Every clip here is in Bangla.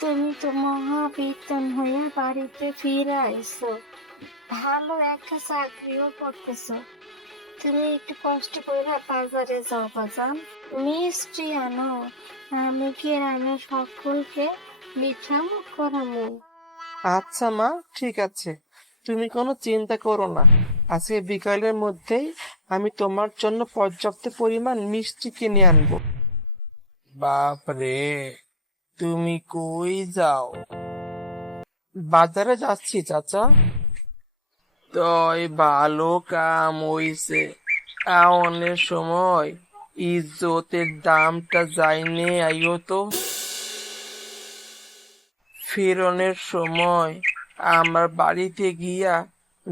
তুমি তো মহাবেতন হয়ে বাড়িতে ফিরে আইছো। ভালো একটা চাকরিও করতেছো। তুমি একটু কষ্ট করে বাজারে যাও বাজান। মিষ্টি আনো আমি কি গ্রামে সকলকে মিঠামুখ করামো? আচ্ছা মা ঠিক আছে। তুমি কোনো চিন্তা করো না। আজকে বিকালের মধ্যেই আমি তোমার জন্য পর্যাপ্ত পরিমাণ মিষ্টি কিনে আনব। বাপরে! তুমি কই যাও? বাজারে যাচ্ছি, চাচা। তই ভালো কাম হইছে। আওনের সময় ইজ্জতের দামটা যায়নি আইও তো। ফেরনের সময় আমার বাড়িতে গিয়া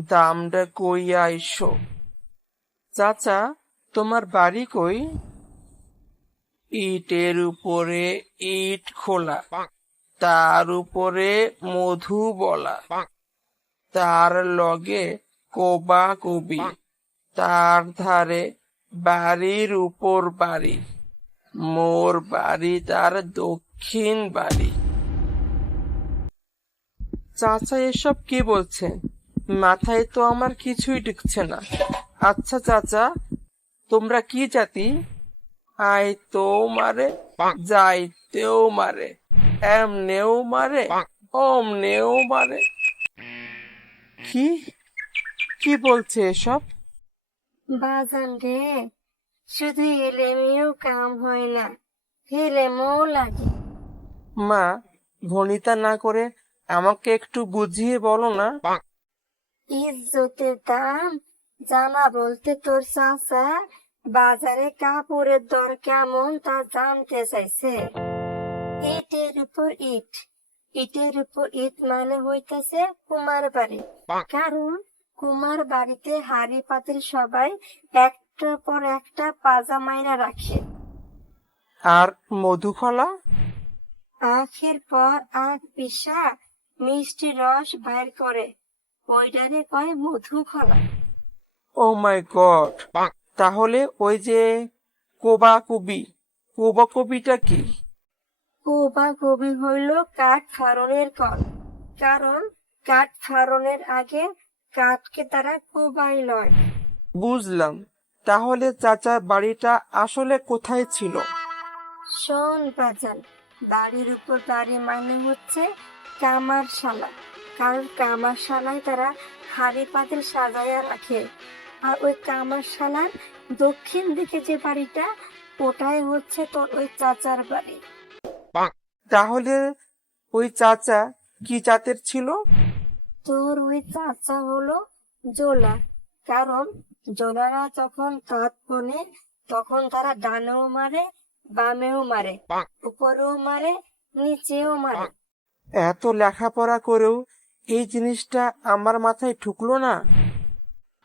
দামটা কইয়া আইসো। চাচা, তোমার বাড়ি কই? ইটের উপরে ইট খোলা তার উপরে মধু বলা তার লগে কোবা কবি তার ধারে বাড়ির উপর বাড়ি মোর বাড়ি তার দক্ষিণ বাড়ি। চাচা এসব কি বলছেন? মাথায় তো আমার কিছুই ঢুকছে না। আচ্ছা চাচা তোমরা কি জাতি? আই তো মারে যাইতেও মারে এমনেও মারে অমনেও মারে। কি? কি বলছে এসব? বাজান রে শুধু এলেমেও কাম হয় না হেলেমও লাগে। মা ভনিতা না করে আমাকে একটু বুঝিয়ে বলো না। ইজ্জতের দাম জানা বলতে তোর চাচা বাজারে কাপড়ের দর কেমন তা জানতে চাইছে। ইটের উপর ইট। ইটের উপর ইট মানে হইতেছে কুমার বাড়ি। কারণ কুমার বাড়িতে হাড়ি পাতিল সবাই একটার পর একটা পাজা মাইরা রাখে। আর মধুকলা আখের পর আখ পিসা মিষ্টি রস বাইর করে। ওইটারে কয় মধু খলা। ও মাই গড তাহলে ওই যে কোবা কবি কোবা কবিটা কি? কোবা কবি হইল কাঠ ফারনের কল। কারণ কাঠ ফারনের আগে কাঠকে তারা কোবাই লয়। বুঝলাম। তাহলে চাচার বাড়িটা আসলে কোথায় ছিল? শোন বাজান বাড়ির উপর বাড়ি মানে হচ্ছে কামারশালা। কারণ কামারশালায় তারা হাড়ি পাতিল সাজাইয়া রাখে। আর ওই কামারশালার দক্ষিণ দিকে যে বাড়িটা ওটাই হচ্ছে তোর ওই চাচার বাড়ি। তাহলে ওই চাচা কি জাতের ছিল? তোর ওই চাচা হলো জোলা। কারণ জোলারা যখন তাঁত বনে তখন তারা ডানেও মারে বামেও মারে উপরেও মারে নিচেও মারে। এত লেখাপড়া করেও এই জিনিসটা আমার মাথায় ঠুকলো না।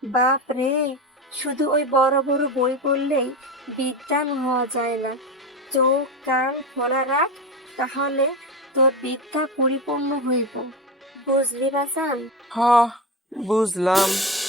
বাপ রে, শুধু ওই বড় বড় বই পড়লেই বিদ্যান হওয়া যায় না। চোখ, কান, খোলা রাখ, তাহলে তোর বিদ্যা পরিপূর্ণ হইব। বুঝলি বাসান? হ, বুঝলাম।